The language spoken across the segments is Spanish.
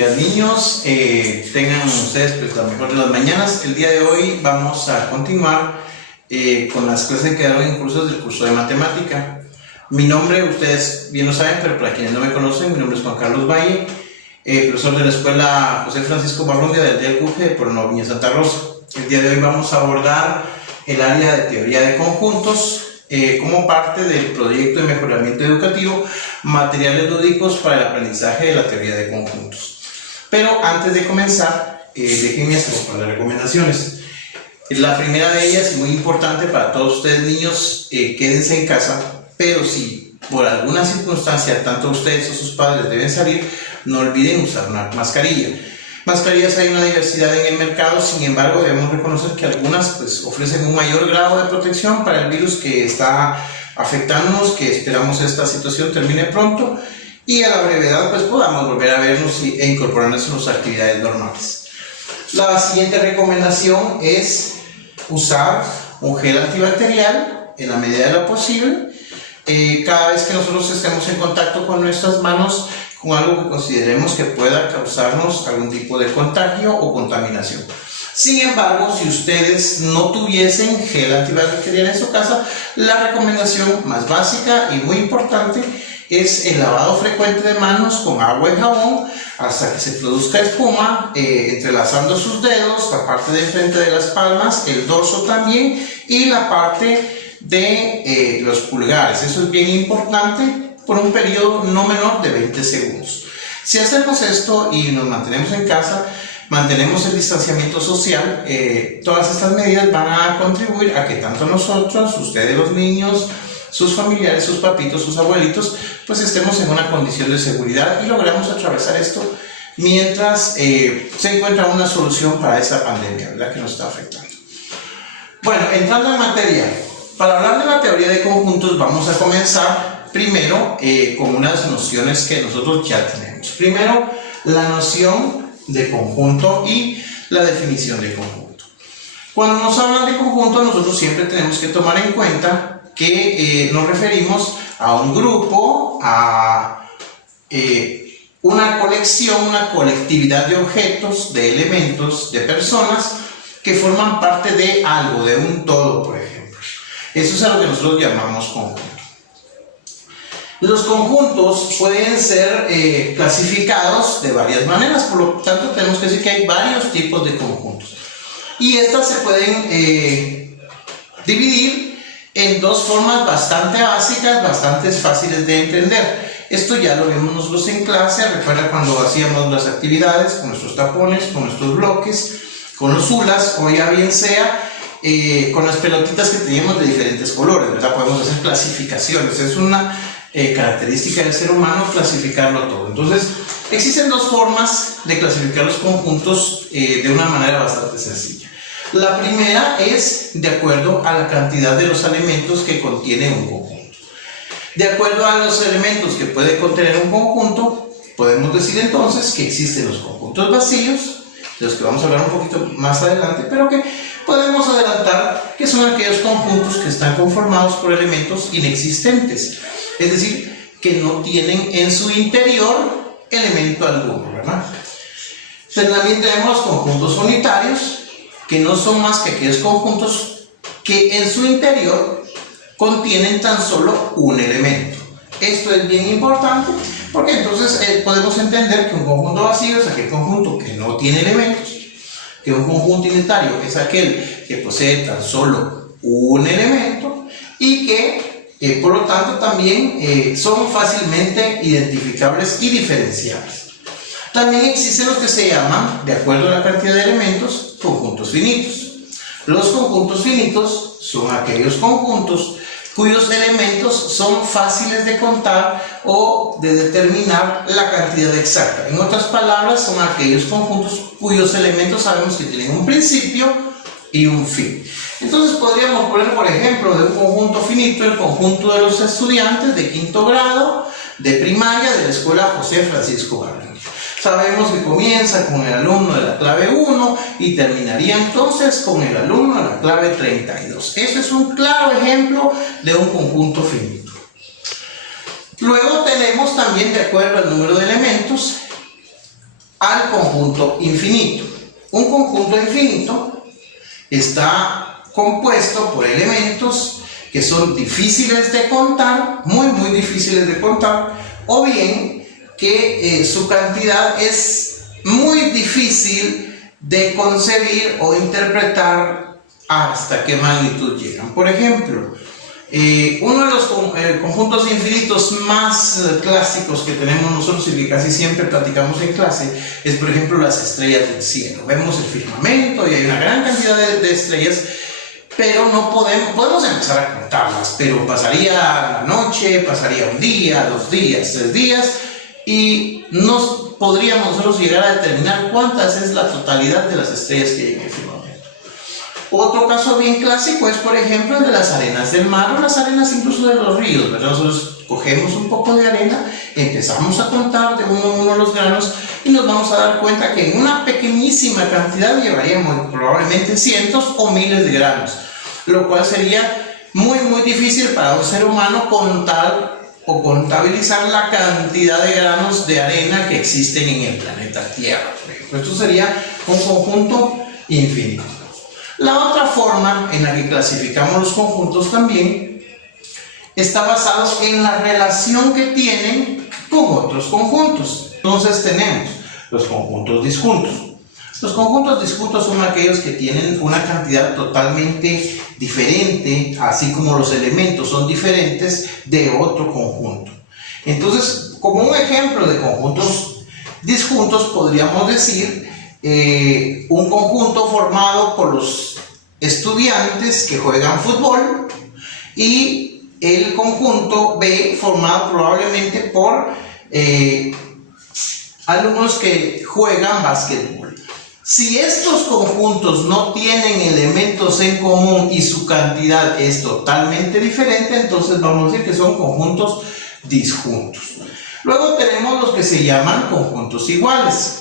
días, niños. Tengan ustedes pues la mejor de las mañanas. El día de hoy vamos a continuar con las clases que quedaron en cursos del curso de matemática. Mi nombre, ustedes bien lo saben, pero para quienes no me conocen, mi nombre es Juan Carlos Valle, profesor de la escuela José Francisco Barrundia del Aldea del Cuje de Pornoviña, Santa Rosa. El día de hoy vamos a abordar el área de teoría de conjuntos como parte del proyecto de mejoramiento educativo, materiales lúdicos para el aprendizaje de la teoría de conjuntos. Pero antes de comenzar, déjenme hacer un par de recomendaciones. La primera de ellas, y muy importante para todos ustedes niños, quédense en casa, pero si por alguna circunstancia tanto ustedes o sus padres deben salir, no olviden usar una mascarilla. Mascarillas hay una diversidad en el mercado, sin embargo debemos reconocer que algunas pues, ofrecen un mayor grado de protección para el virus que está afectándonos, que esperamos esta situación termine pronto y a la brevedad pues podamos volver a vernos e incorporarnos a nuestras actividades normales. La siguiente recomendación es usar un gel antibacterial en la medida de lo posible. Cada vez que nosotros estemos en contacto con nuestras manos con algo que consideremos que pueda causarnos algún tipo de contagio o contaminación. Sin embargo, si ustedes no tuviesen gel antibacterial en su casa, la recomendación más básica y muy importante es el lavado frecuente de manos con agua y jabón hasta que se produzca espuma, entrelazando sus dedos, la parte de frente de las palmas, el dorso también y la parte de los pulgares. Eso es bien importante por un periodo no menor de 20 segundos. Si hacemos esto y nos mantenemos en casa, mantenemos el distanciamiento social, todas estas medidas van a contribuir a que tanto nosotros, ustedes los niños, sus familiares, sus papitos, sus abuelitos, pues estemos en una condición de seguridad y logramos atravesar esto mientras se encuentra una solución para esta pandemia, ¿verdad?, que nos está afectando. Bueno, entrando en materia, para hablar de la teoría de conjuntos vamos a comenzar primero con unas nociones que nosotros ya tenemos. Primero, la noción de conjunto y la definición de conjunto. Cuando nos hablan de conjunto, nosotros siempre tenemos que tomar en cuenta que nos referimos a un grupo, a una colección, una colectividad de objetos, de elementos, de personas que forman parte de algo, de un todo, por ejemplo. Eso es a lo que nosotros llamamos conjunto. Los conjuntos pueden ser clasificados de varias maneras, por lo tanto tenemos que decir que hay varios tipos de conjuntos. Y estas se pueden dividir en dos formas bastante básicas, bastante fáciles de entender. Esto ya lo vimos nosotros en clase, recuerda cuando hacíamos las actividades con nuestros tapones, con nuestros bloques, con los hulas, o ya bien sea con las pelotitas que teníamos de diferentes colores, ¿verdad? Podemos hacer clasificaciones, es una característica del ser humano clasificarlo todo. Entonces, existen dos formas de clasificar los conjuntos de una manera bastante sencilla. La primera es de acuerdo a la cantidad de los elementos que contiene un conjunto. De acuerdo a los elementos que puede contener un conjunto, podemos decir entonces que existen los conjuntos vacíos, de los que vamos a hablar un poquito más adelante, pero que podemos adelantar que son aquellos conjuntos que están conformados por elementos inexistentes. Es decir, que no tienen en su interior elemento alguno, ¿verdad? Pero también tenemos los conjuntos unitarios, que no son más que aquellos conjuntos que en su interior contienen tan solo un elemento. Esto es bien importante porque entonces podemos entender que un conjunto vacío es aquel conjunto que no tiene elementos, que un conjunto unitario es aquel que posee tan solo un elemento y que por lo tanto también son fácilmente identificables y diferenciables. También existen los que se llaman, de acuerdo a la cantidad de elementos, conjuntos finitos. Los conjuntos finitos son aquellos conjuntos cuyos elementos son fáciles de contar o de determinar la cantidad exacta. En otras palabras, son aquellos conjuntos cuyos elementos sabemos que tienen un principio y un fin. Entonces podríamos poner, por ejemplo, de un conjunto finito el conjunto de los estudiantes de quinto grado de primaria de la escuela José Francisco Barrundia. Sabemos que comienza con el alumno de la clave 1 y terminaría entonces con el alumno de la clave 32. Este es un claro ejemplo de un conjunto finito. Luego tenemos también, de acuerdo al número de elementos, al conjunto infinito. Un conjunto infinito está compuesto por elementos que son difíciles de contar, muy difíciles de contar, o bien que su cantidad es muy difícil de concebir o interpretar hasta qué magnitud llegan. Por ejemplo, uno de los conjuntos infinitos más clásicos que tenemos nosotros y que casi siempre platicamos en clase es, por ejemplo, las estrellas del cielo. Vemos el firmamento y hay una gran cantidad de estrellas, pero no podemos empezar a contarlas, pero pasaría la noche, pasaría un día, 2 días, 3 días, y no podríamos nosotros llegar a determinar cuántas es la totalidad de las estrellas que hay en el firmamento. Otro caso bien clásico es, por ejemplo, el de las arenas del mar o las arenas incluso de los ríos, ¿verdad? Nosotros cogemos un poco de arena, empezamos a contar de uno en uno los granos y nos vamos a dar cuenta que en una pequeñísima cantidad llevaríamos probablemente cientos o miles de granos, lo cual sería muy difícil para un ser humano contar o contabilizar la cantidad de granos de arena que existen en el planeta Tierra, por ejemplo. Esto sería un conjunto infinito. La otra forma en la que clasificamos los conjuntos también está basado en la relación que tienen con otros conjuntos. Entonces tenemos los conjuntos disjuntos. Los conjuntos disjuntos son aquellos que tienen una cantidad totalmente diferente, así como los elementos son diferentes de otro conjunto. Entonces, como un ejemplo de conjuntos disjuntos, podríamos decir un conjunto formado por los estudiantes que juegan fútbol y el conjunto B formado probablemente por alumnos que juegan básquetbol. Si estos conjuntos no tienen elementos en común y su cantidad es totalmente diferente, entonces vamos a decir que son conjuntos disjuntos. Luego tenemos los que se llaman conjuntos iguales.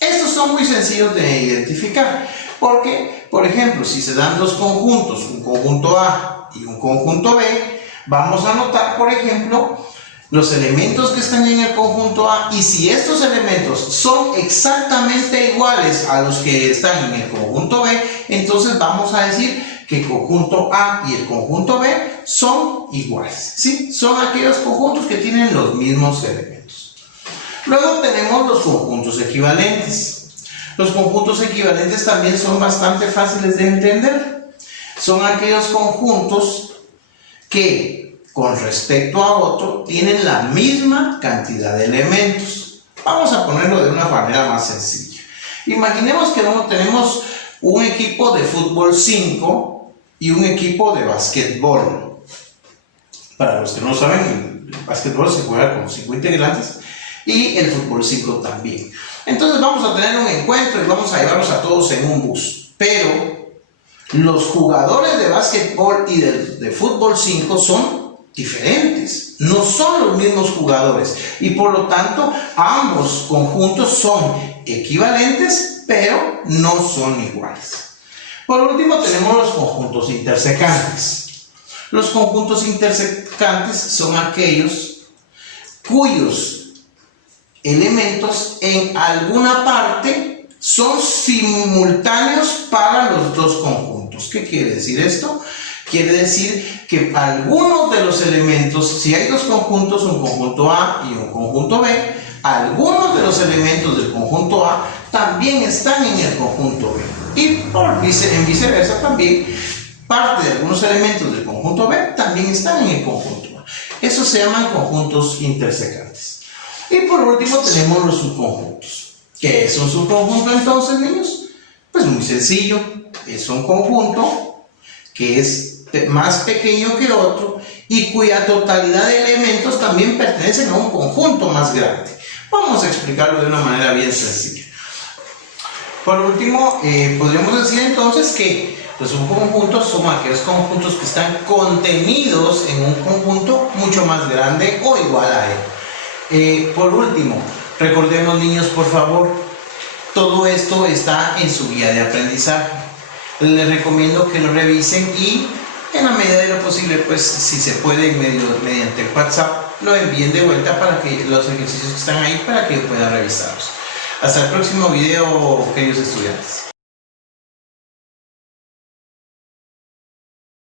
Estos son muy sencillos de identificar porque, por ejemplo, si se dan dos conjuntos, un conjunto A y un conjunto B, vamos a notar, por ejemplo, los elementos que están en el conjunto A, y si estos elementos son exactamente iguales a los que están en el conjunto B, entonces vamos a decir que el conjunto A y el conjunto B son iguales, ¿sí? Son aquellos conjuntos que tienen los mismos elementos. Luego tenemos los conjuntos equivalentes. Los conjuntos equivalentes también son bastante fáciles de entender. Son aquellos conjuntos que con respecto a otro tienen la misma cantidad de elementos. Vamos a ponerlo de una manera más sencilla. Imaginemos que tenemos un equipo de fútbol 5 y un equipo de básquetbol. Para los que no saben, el básquetbol se juega con 5 integrantes y el fútbol 5 también. Entonces vamos a tener un encuentro y vamos a llevarlos a todos en un bus. Pero los jugadores de básquetbol y de fútbol 5 son diferentes, no son los mismos jugadores y por lo tanto ambos conjuntos son equivalentes pero no son iguales. Por último tenemos los conjuntos intersecantes. Los conjuntos intersecantes son aquellos cuyos elementos en alguna parte son simultáneos para los dos conjuntos. ¿Qué quiere decir esto? Quiere decir que algunos de los elementos, si hay dos conjuntos, un conjunto A y un conjunto B, algunos de los elementos del conjunto A también están en el conjunto B. Y en viceversa también, parte de algunos elementos del conjunto B también están en el conjunto A. Esos se llaman conjuntos intersecantes. Y por último tenemos los subconjuntos. ¿Qué es un subconjunto entonces, niños? Pues muy sencillo, es un conjunto que es más pequeño que otro y cuya totalidad de elementos también pertenecen a un conjunto más grande. Vamos a explicarlo de una manera bien sencilla. Por último, podríamos decir entonces que los subconjuntos son aquellos conjuntos que están contenidos en un conjunto mucho más grande o igual a él. Por último, recordemos, niños, por favor, todo esto está en su guía de aprendizaje. Les recomiendo que lo revisen y en la medida de lo posible, pues si se puede mediante WhatsApp, lo envíen de vuelta para que los ejercicios que están ahí, para que puedan revisarlos. Hasta el próximo video, queridos estudiantes.